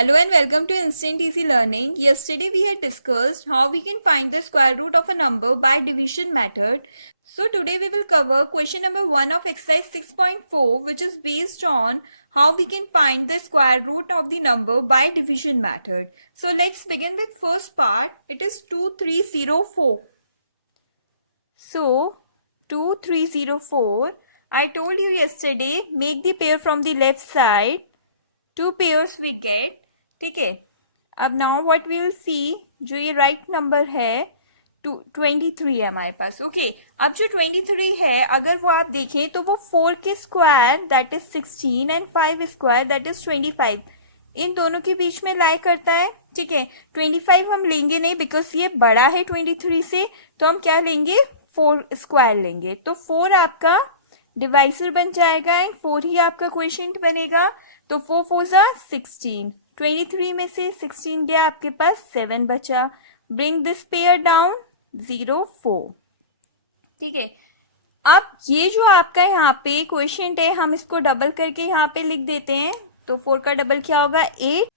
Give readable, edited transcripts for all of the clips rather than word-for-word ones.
Hello and welcome to Instant Easy Learning. Yesterday we had discussed how we can find the square root of a number by division method. So today we will cover question number 1 of exercise 6.4, which is based on how we can find the square root of the number by division method. So let's begin with first part. It is 2304. So 2304, I told you yesterday, make the pair from the left side. 2 pairs we get. ठीक है. अब now what we will see, जो ये right number है 23 है हमारे पास. Okay, अब जो 23 है अगर वो आप देखें तो वो 4 के square that is 16 and 5 square that is 25, इन दोनों के बीच में लाई करता है. ठीक है, 25 हम लेंगे नहीं बिकॉज ये बड़ा है 23 से, तो हम क्या लेंगे, 4 स्क्वायर लेंगे. तो 4 आपका डिवाइसर बन जाएगा एंड 4 ही आपका क्वोशिएंट बनेगा. तो 4 4 जा 16, 23 में से 16 गया, आपके पास 7 बचा. Bring this pair down 0 4. ठीक है, अब ये जो आपका यहाँ पे क्वोशिएंट है हम इसको डबल करके यहाँ पे लिख देते हैं. तो 4 का डबल क्या होगा, 8.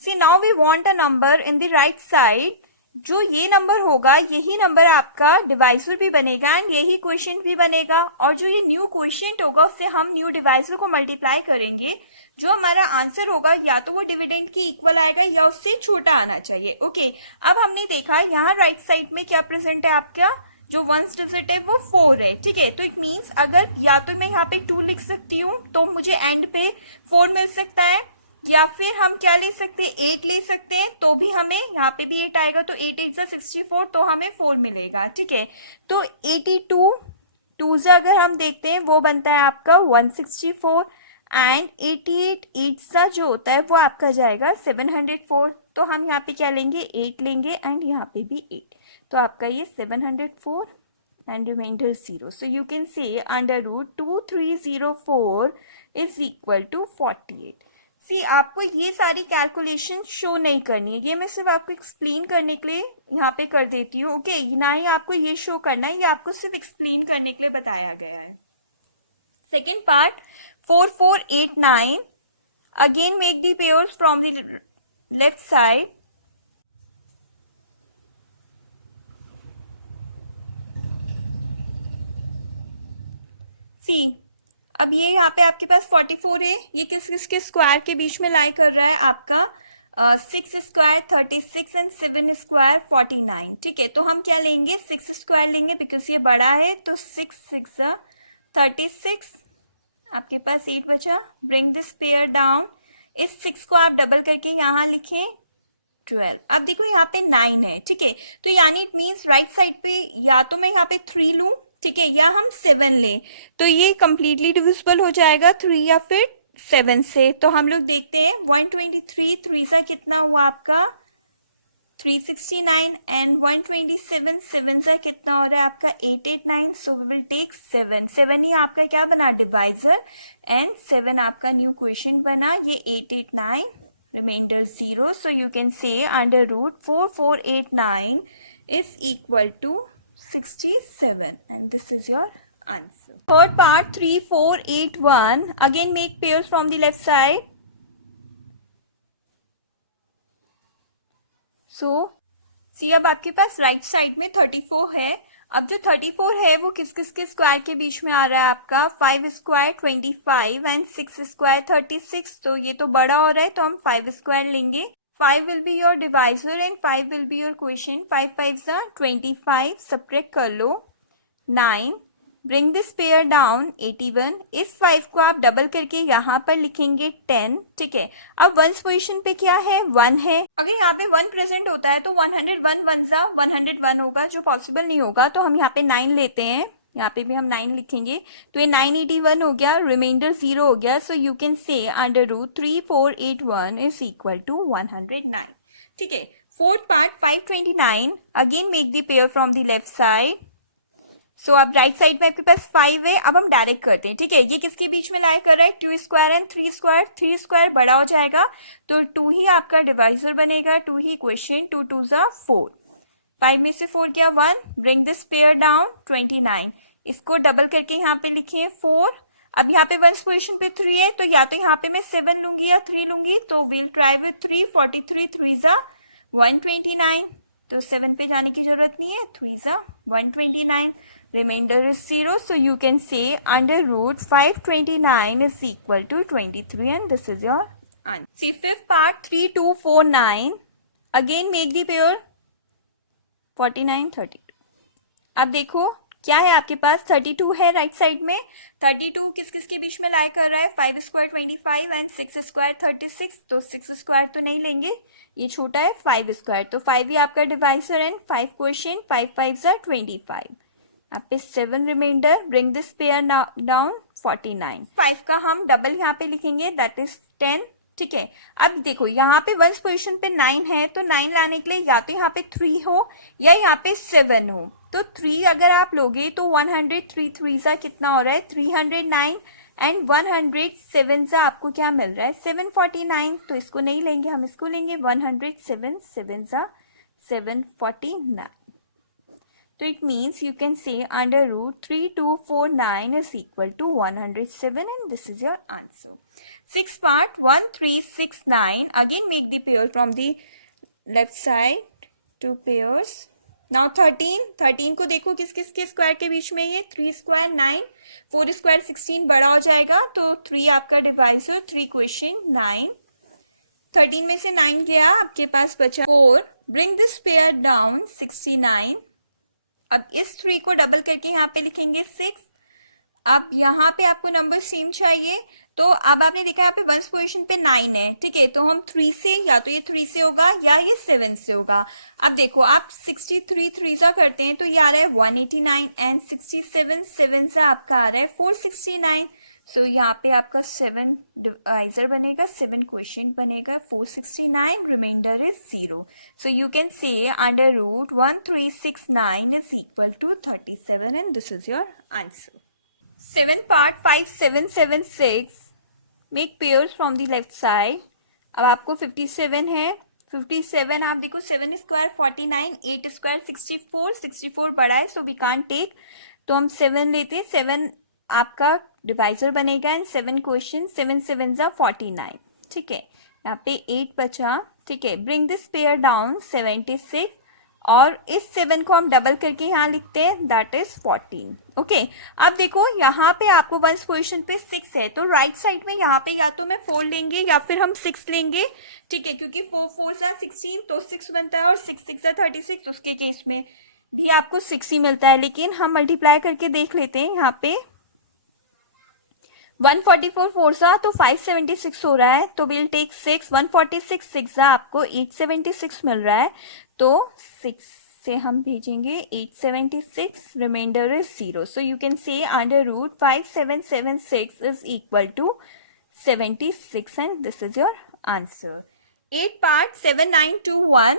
See now we want a number in the right side. जो ये नंबर होगा यही नंबर आपका डिवाइसर भी बनेगा एंड यही क्वोशिएंट भी बनेगा. और जो ये न्यू क्वोशिएंट होगा उससे हम न्यू डिवाइसर को मल्टीप्लाई करेंगे. जो हमारा आंसर होगा या तो वो डिविडेंड की इक्वल आएगा या उससे छोटा आना चाहिए. ओके, अब हमने देखा यहाँ राइट साइड में क्या प्रेजेंट है, आपका जो वंस डिजिट है वो 4 है. ठीक है, तो इट मीन्स अगर या तो मैं यहाँ पे 2 लिख सकती हूँ तो मुझे एंड पे 4 मिल सकता है, या फिर हम क्या ले सकते हैं, 8 ले सकते हैं तो भी हमें यहाँ पे भी 8 आएगा. तो 8 8 64, तो हमें 4 मिलेगा. ठीक है, तो 82 2 से अगर हम देखते हैं वो बनता है आपका 164 एंड 88 8 सा जो होता है वो आपका जाएगा 704. तो हम यहाँ पे क्या लेंगे, 8 लेंगे एंड यहाँ पे भी 8. तो आपका ये 704 and reminder 0. So you can say under root 2304 is equal to 48. See आपको ये सारी कैलकुलेशन शो नहीं करनी है, ये मैं सिर्फ आपको एक्सप्लेन करने के लिए यहाँ पे कर देती हूँ. ओके, ना ही आपको ये शो करना है, ये आपको सिर्फ एक्सप्लेन करने के लिए बताया गया है. Second part 4489, again make the pairs from the left side. See अब ये यहाँ पे आपके पास 44 है, ये किस किसके स्क्वायर के बीच में लाई कर रहा है, आपका 6 स्क्वायर 36 एंड 7 स्क्वायर 49. ठीक है, तो हम क्या लेंगे, 6 स्क्वायर लेंगे बिकॉज ये बड़ा है. तो 6 6 36, आपके पास 8 बचा. Bring this pair down. इस 6 को आप डबल करके यहाँ लिखें 12. अब देखो यहाँ पे 9 है. ठीक है, तो यानी इट मीन्स राइट साइड पे या तो मैं यहाँ पे 3 लूं, ठीक है, या हम 7 लें. तो ये कंप्लीटली डिविजिबल हो जाएगा 3 या फिर 7 से. तो हम लोग देखते हैं 123 3 सा कितना हुआ आपका 369 एंड 127 7 सा कितना हो रहा है आपका 889. So we will take 7. 7 ही आपका क्या बना, डिवाइजर, एंड 7 आपका न्यू क्वोशिएंट बना. ये 889 remainder 0. So you can say under root 4489 is equal to 67 and this is your answer. Third part 3481, again make pairs from the left side. So see अब आपके पास right side में 34 है. अब जो 34 है वो किस किस के स्क्वायर के बीच में आ रहा है, आपका 5 स्क्वायर 25 एंड 6 स्क्वायर 36. तो ये तो बड़ा हो रहा है तो हम 5 स्क्वायर लेंगे. 5 will be your divisor and 5 will be your quotient. 5 5 जा 25, सब्ट्रैक्ट कर लो 9. Bring this pair down 81. इस 5 को आप डबल करके यहाँ पर लिखेंगे 10. ठीक है, अब वंस पोजीशन पे क्या है, 1 है. अगर यहाँ पे 1 प्रेजेंट होता है तो 101 1 जा 101 होगा, जो पॉसिबल नहीं होगा. तो हम यहाँ पे 9 लेते हैं, यहाँ पे भी हम 9 लिखेंगे. तो ये 981 हो गया, रिमाइंडर 0 हो गया. So you can say under root 3481 is equal to 109. ठीक है, fourth part 529, again make the pair from the left side. So अब राइट साइड में आपके पास 5 है. अब हम डायरेक्ट करते हैं. ठीक है, ये किसके बीच में लाई कर रहा है, 2 स्क्वायर एंड 3 स्क्वायर. 3 स्क्वायर बड़ा हो जाएगा तो 2 ही आपका डिवाइजर बनेगा, 2 ही क्वोशिएंट. 2 2 जा 4. 5 में से 4 गया 1. Bring this pair down 29. इसको डबल करके यहाँ पे लिखिए 4. अब यहाँ पे वंस पोजिशन पे 3 है, तो या तो यहाँ पे मैं 7 लूंगी या 3 लूंगी, तो विल ट्राई विथ 3, 43 3 जा 129, तो 7 पे जाने की जरूरत नहीं है, 3 जा 129, reminder is 0, so you can say under root 529 is equal to 23 and this is your answer. See fifth part 3 2 4 9, again make the pair 49 32. अब देखो क्या है आपके पास, 32 है राइट साइड में, 32 किस किस के बीच में लाई कर रहा है, 5 स्क्वायर 25 एंड 6 स्क्वायर 36, तो 6 स्क्वायर तो नहीं लेंगे, ये छोटा है, 5 स्क्वायर, तो 5 ही आपका डिवाइजर एंड 5 क्वेश्चन, 5 5 जा 25, आप पे 7 reminder, bring this pair down 49, 5 का हम डबल यहाँ पे लिखेंगे, दैट इज 10, ठीक है। अब देखो यहाँ पे वंस पोजीशन पे 9 है, तो 9 लाने के लिए या तो यहाँ पे 3 हो या यहाँ पे 7 हो, तो 3 अगर आप लोगे तो 103 3 सा कितना हो रहा है, 309 एंड 107 सा आपको क्या मिल रहा है, 749, तो इसको नहीं लेंगे, हम इसको लेंगे 107 7 सा 749, तो it means you can say under root 3249 is equal to 107 and this is your answer. Sixth part 1369, again make the pair from the left side, two pairs. Now 13 को देखो किस किस के स्क्वायर के बीच में, ये 3 स्क्वायर 9, 4 स्क्वायर 16 बड़ा हो जाएगा, तो 3 आपका डिवाइजर, 3 क्वेश्चन 9, 13 में से 9 गया, आपके पास बचा 4, ब्रिंग दिस पेयर डाउन 69, अब इस 3 को डबल करके यहाँ पे लिखेंगे 6, अब यहाँ पे आपको नंबर सेम चाहिए, तो अब आपने देखा यहाँ पे वंस पोजीशन पे 9 है, ठीक है, तो हम 3 से, या तो ये 3 से होगा या ये 7 से होगा। अब देखो आप 63 3 सा करते हैं तो ये आ रहा है 189 एंड 67 7 से आपका आ रहा है 469, सो यहाँ पे आपका 7 डिवाइजर बनेगा, 7 क्वेश्चन बनेगा, 469, reminder is 0, so you can say under root 1369 is equal to 37 and this is your answer. Seventh part 5776, make pairs from the left side. अब आपको 57 है, 57 आप देखो 7 स्क्वायर 49, 8 स्क्वायर 64, 64 बड़ा है, सो वी कांट टेक, तो हम 7 लेते हैं, 7 आपका डिवाइजर बनेगा एंड 7 क्वेश्चन, 7 7 जा 49, ठीक है, यहाँ पे 8 बचा, ठीक है, ब्रिंग दिस पेयर डाउन 76, और इस 7 को हम डबल करके यहाँ लिखते हैं, दैट इज 14, ओके। अब देखो यहाँ पे आपको वंस पोजीशन पे 6 है, तो राइट साइड में यहाँ पे या तो मैं 4 लेंगे या फिर हम 6 लेंगे, ठीक है, क्योंकि 4 4 सा 16, तो 6 बनता है, और 6 6 सा 36, उसके केस में भी आपको 6 ही मिलता है, लेकिन हम मल्टीप्लाई करके देख लेते हैं, यहाँ पे 144 4 सा तो 576 हो रहा है, तो विल टेक 6, 146 6 सा आपको 876 मिल रहा है, तो 6 से हम भेजेंगे 876, reminder is 0, so you can say under root 5776 is equal to 76 and this is your answer. 8 part 7921,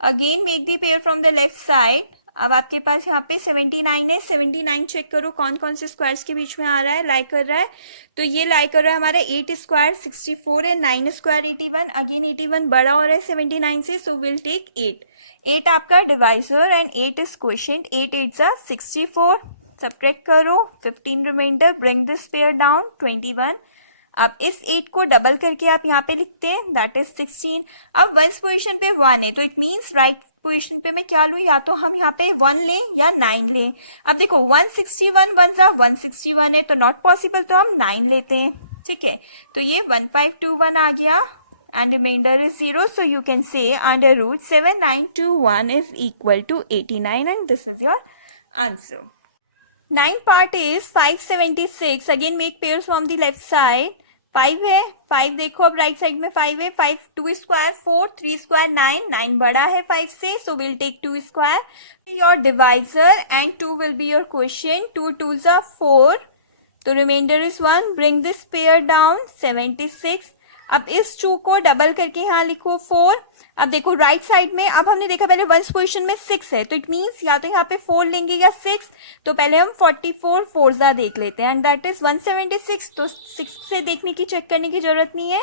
again make the pair from the left side. अब आपके पास यहाँ पे 79 है, 79 चेक करो कौन कौन से स्क्वायर्स के बीच में आ रहा है, लाई कर रहा है, तो ये लाई कर रहा है हमारा 8 स्क्वायर 64 है, 9 स्क्वायर 81, अगेन 81 बड़ा हो रहा है 79 से, सो विल टेक 8 आपका डिवाइजर एंड 8 इज क्वोशिएंट, 8 8 जा 64, सब्ट्रैक्ट करो 15 reminder, bring this pair down 21, अब इस 8 को डबल करके आप यहाँ पे लिखते हैं, दैट इज 16। अब वंस पोजीशन पे 1 है, तो इट मींस राइट पोजीशन पे मैं क्या लूँ, या तो हम यहाँ पे 1 लें या 9 लें। अब देखो 161 1 जा 161 है, तो नॉट पॉसिबल, तो हम 9 लेते हैं, ठीक है, तो ये 1521 आ गया and reminder is 0, so you can say under root 7921 is equal to 89 and this is your answer. 9th part is 576, again make pairs from the left side। 5 है, 5 देखो अब राइट साइड में 5 है, 5 2 स्क्वायर 4, 3 स्क्वायर 9, 9 बड़ा है 5 से, so will take 2 square your divisor and 2 will be your quotient, 2 2 जा 4, तो reminder is 1, bring this pair down 76, अब इस 2 को डबल करके यहाँ लिखो 4, अब देखो राइट साइड में, अब हमने देखा पहले वंस पोजीशन में 6 है, तो इट मींस या तो यहाँ पे 4 लेंगे या 6, तो पहले हम 44 4 जा देख लेते हैं एंड दैट इज 176, तो 6 से देखने की चेक करने की जरूरत नहीं है,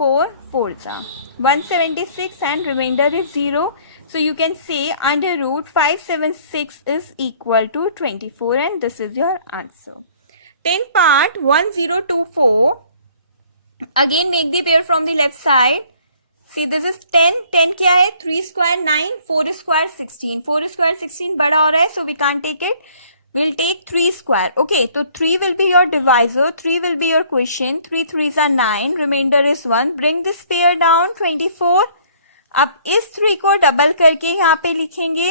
4 4 जा 176 and reminder is 0, so you can say under root 576 is equal to 24 and this is your answer. 10 part 1024. Again make the pair from the left side. See this is 10. 10 क्या है? 3 square 9, 4 square 16. 4 square 16 बड़ा हो रहा है, so we can't take it. We'll take 3 square. Okay, so 3 will be your divisor. 3 will be your quotient. 3 3s are 9. Remainder is 1. Bring this pair down. 24. अब इस 3 को double करके यहाँ पे लिखेंगे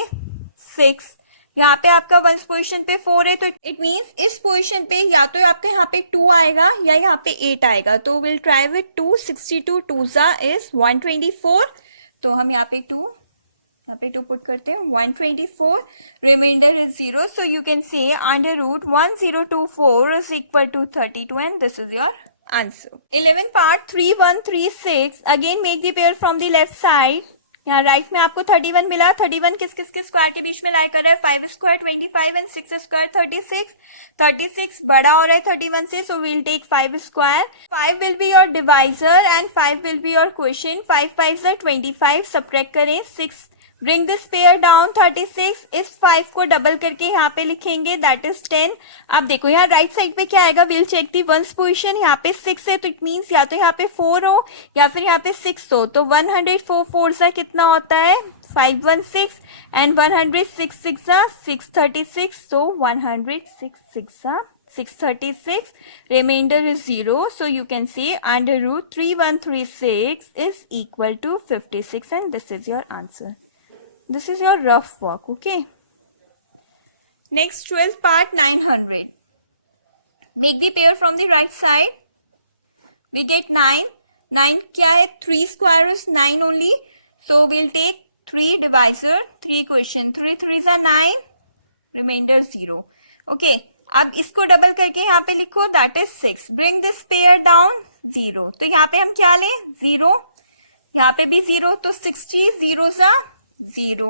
6. यहाँ पे आपका वंस पोजीशन पे 4 है, तो इट मींस इस पोजीशन पे या तो आपका यहाँ पे 2 आएगा या यहाँ पे 8 आएगा. तो विल ट्राई विथ 2. 62 2 इज 124. तो हम यहाँ पे 2 पुट करते हैं. 124. Reminder is 0. So you can say under root 1024 is equal to 32 and this is your answer. 11 part 3136. Again make the pair from the left side. यहाँ राइट में आपको 31 मिला. 31 किस किस के स्क्वायर के बीच में लाई कर रहा है? 5 स्क्वायर 25 एंड 6 स्क्वायर 36. 36 बड़ा हो रहा है 31 से, so we'll take 5 square. 5 will be your divisor and 5 will be your quotient. 5 5 is 25. Subtract करें 6. Bring this pair down. 36. इस 5 को डबल करके यहाँ पे लिखेंगे, दैट इज 10. अब देखो यहाँ राइट साइड पे क्या आएगा? Will check the once position. यहाँ पे 6 है, तो इट मींस या तो यहाँ पे 4 हो या फिर यहाँ पे 6 हो. तो 104 4 सा कितना होता है? 516 एंड 106 6 सा 636. so 106 6 सा 636. Remainder is 0. So you can say under root 3136 is equal to 56 and this is your answer. This is your rough work, okay? Next 12th part 900. Make the pair from the right side. We get 9. 9 क्या है? 3 square is 9 only. So we'll take 3 divisor, 3 quotient. 3 3s are 9. Remainder 0. Okay. अब इसको double करके यहाँ पे लिखो, that is 6. Bring this pair down. 0. तो यहाँ पे हम क्या लें? 0. यहाँ पे भी 0. तो 60 zeros are 0.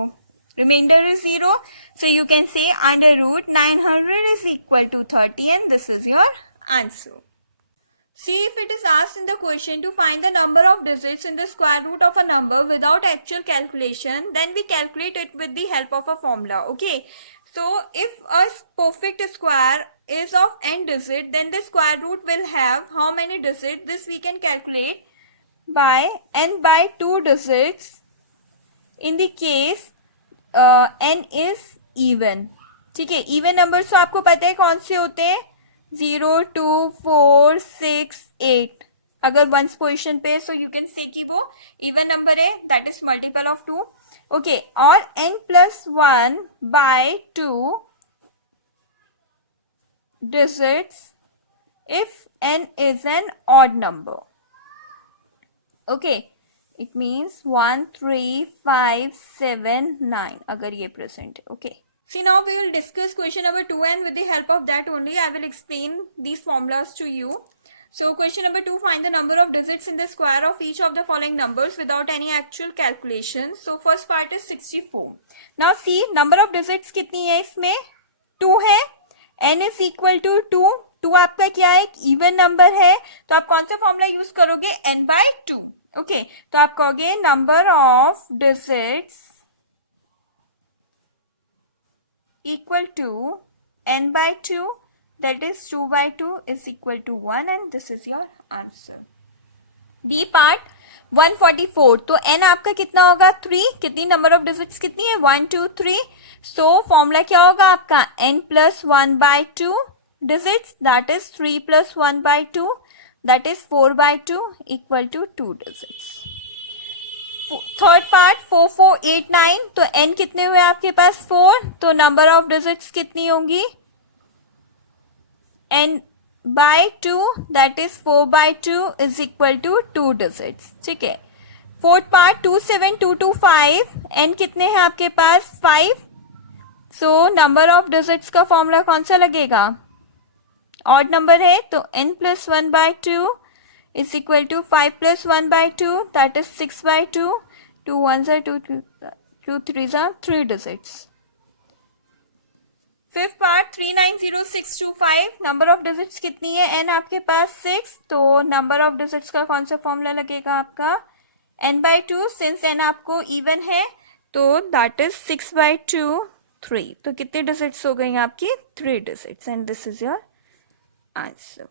Remainder is 0. So you can say under root 900 is equal to 30 and this is your answer. See, if it is asked in the question to find the number of digits in the square root of a number without actual calculation, then we calculate it with the help of a formula. Okay. So if a perfect square is of n digit, then the square root will have how many digits? This we can calculate by n by 2 digits. In the case n is even. ठीक है, even numbers तो आपको पता है कौन से होते हैं? 0 2 4 6 8. अगर वंस पोजीशन पे, सो यू कैन से कि वो इवन नंबर है, that is multiple of 2. Okay. और n plus 1 by 2 digits if n is an odd number. Okay. It means 1 3 5 7 9 अगर ये present है. Okay. See, now we will discuss question number 2 and with the help of that only I will explain these formulas to you. So question number 2, find the number of digits in the square of each of the following numbers without any actual calculation. So first part is 64. Now see, number of digits कितनी है इसमें? 2 है. n is equal to 2. 2 आपका क्या है? Even number है, तो आप कौन सा फॉर्मूला यूज करोगे? n by 2. ओके. तो आप कहोगे number of digits equal to n by 2, that is 2 by 2 is equal to 1 and this is your answer. D part 144. तो n आपका कितना होगा? 3. कितनी नंबर ऑफ डिजिट्स कितनी है? 1 2 3. सो फॉर्मूला क्या होगा आपका? n plus 1 by 2 digits, that is 3 plus 1 by 2, that is 4 by 2 equal to 2 digits. Third part 4489. तो n कितने हुए आपके पास? 4. तो नंबर ऑफ डिजिट्स कितनी होंगी? n by 2, that is 4 by 2 is equal to 2 digits. ठीक है. Fourth part 27225. n कितने हैं आपके पास? 5. सो नंबर ऑफ डिजिट्स का फॉर्मूला कौन सा लगेगा? ऑड नंबर है, तो n plus 1 by 2 is equal to 5 plus 1 by 2, that is 6 by 2. 2 1s are 2, 2 3s are 3 digits. Fifth part 390625. Number of digits कितनी है? n आपके पास 6. तो नंबर ऑफ डिजिट्स का कौन सा फॉर्मूला लगेगा आपका? n by 2. सिंस n आपको इवन है, तो दैट इज 6 by 2 3. तो कितने डिजिट्स हो गई आपकी? 3 digits and this is your answer.